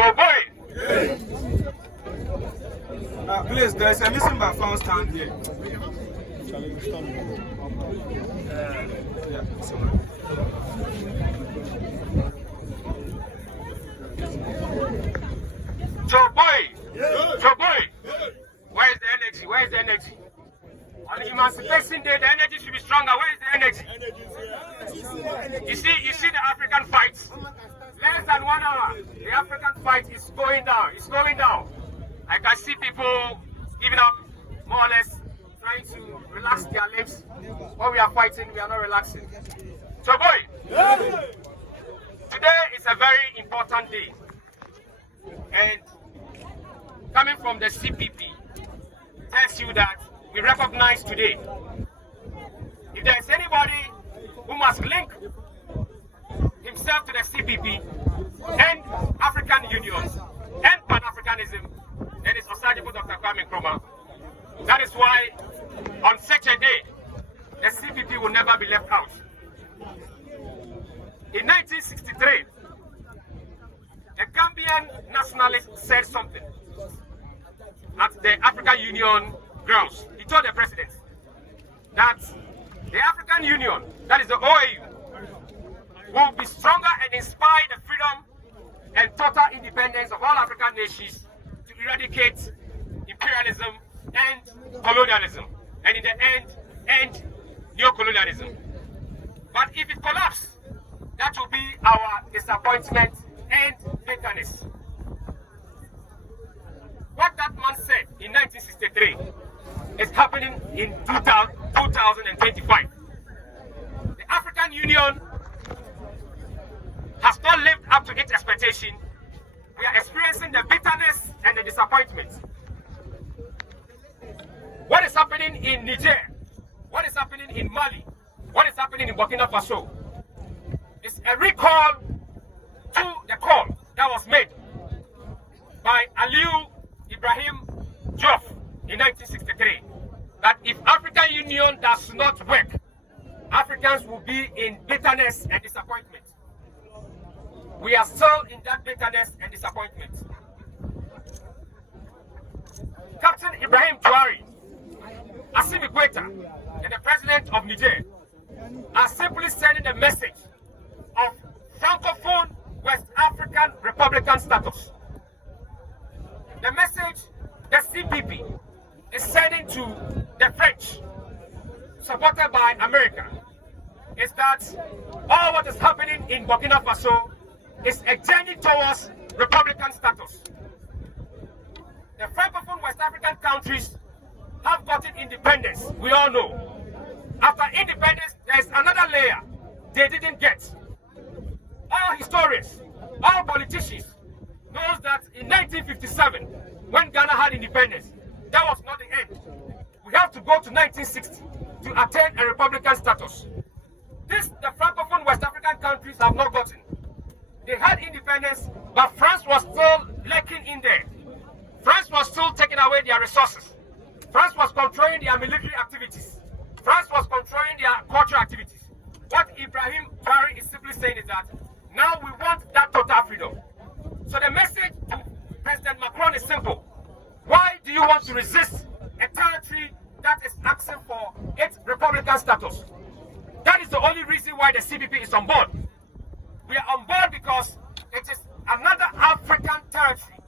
Joe boy. Please, there's a missing by phone stand here. Joe boy. Joe boy. Where is the energy? Where is the energy? On Emancipation Day, the energy should be stronger. Where is the energy? You see the African fights. Less than 1 hour, the African fight is going down. It's going down. I can see people giving up, more or less, trying to relax their limbs. When we are fighting, we are not relaxing. So, boy, today is a very important day. And coming from the CPP tells you that we recognize today. If there is anybody who must link himself to the CPP and African Union and Pan-Africanism, then it's Osajibo Dr. Kwame Nkrumah. That is why on such a day, the CPP will never be left out. In 1963, a Gambian nationalist said something at the African Union grounds. He told the president that the African Union, that is the OAU, will be stronger and inspire the freedom and total independence of all African nations to eradicate imperialism and colonialism, and in the end neo-colonialism. But if it collapses, that will be our disappointment and bitterness. What that man said in 1963 is happening in 2025. The African Union has not lived up to its expectation. We are experiencing the bitterness and the disappointment. What is happening in Niger? What is happening in Mali? What is happening in Burkina Faso? It's a recall to the call that was made by Ibrahim Traore in 1963, that if African Union does not work, Africans will be in bitterness and disappointment. We are still in that bitterness and disappointment. Captain Ibrahim Traore, Assimi Goïta, and the president of Niger are simply sending a message of Francophone West African Republican status. The message the CPP is sending to the French, supported by America, is that all what is happening in Burkina Faso is a journey towards Republican status. The Francophone West African countries have gotten independence, we all know. After independence, there is another layer they didn't get. All historians, all politicians knows that in 1957, when Ghana had independence, that was not the end. We have to go to 1960 to attain a Republican status. This, the Francophone West African countries have not gotten. They had independence, but France was still lacking in there. France was still taking away their resources. France was controlling their military activities. France was controlling their cultural activities. What Ibrahim Traore is simply saying is that now we want that total freedom. So the message to President Macron is simple. Why do you want to resist a territory that is asking for its Republican status? That is the only reason why the CPP is on board. We are on board because it is another African territory,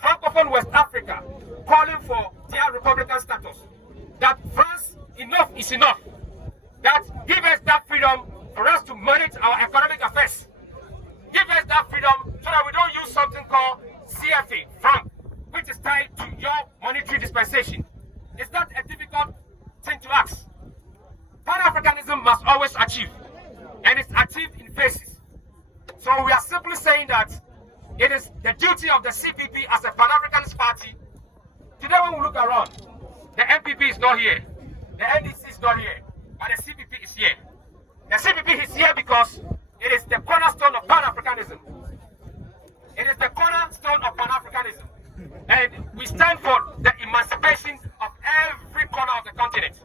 Francophone West Africa, calling for their Republican status. That France, enough is enough. That give us that freedom for us to manage our economic affairs. Give us that freedom so that we don't use something called CFA, franc, which is tied to your monetary dispensation. It's not a difficult thing to ask. Pan-Africanism must always achieve, and it's achieved in phases. So we are simply saying that it is the duty of the CPP as a Pan-Africanist party. Today when we look around, the MPP is not here, the NDC is not here, but the CPP is here. The CPP is here because it is the cornerstone of Pan-Africanism. It is the cornerstone of Pan-Africanism. And we stand for the emancipation of every corner of the continent.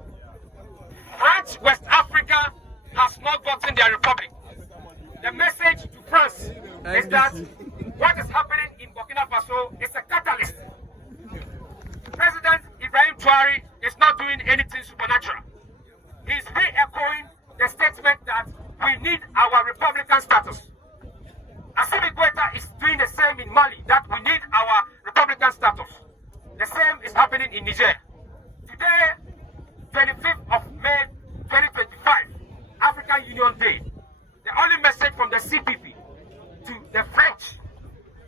France, West Africa has not gotten their republic. The message to France is that what is happening in Faso is a catalyst. President Ibrahim Traore is not doing anything supernatural. He's re-echoing the statement that we need our Republican status. Assimi Goïta is doing the same in Mali, that we need our Republican status. The same is happening in Niger. Today, 25th of May 2025, African Union Day, the only message from the CPP to the French,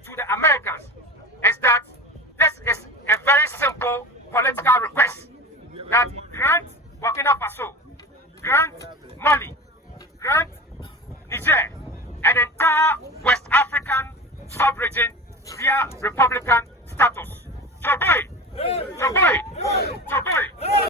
to the Americans, is that this is a very simple political request that grant Burkina Faso, grant Mali, grant Niger, an entire West African sub-region via Republican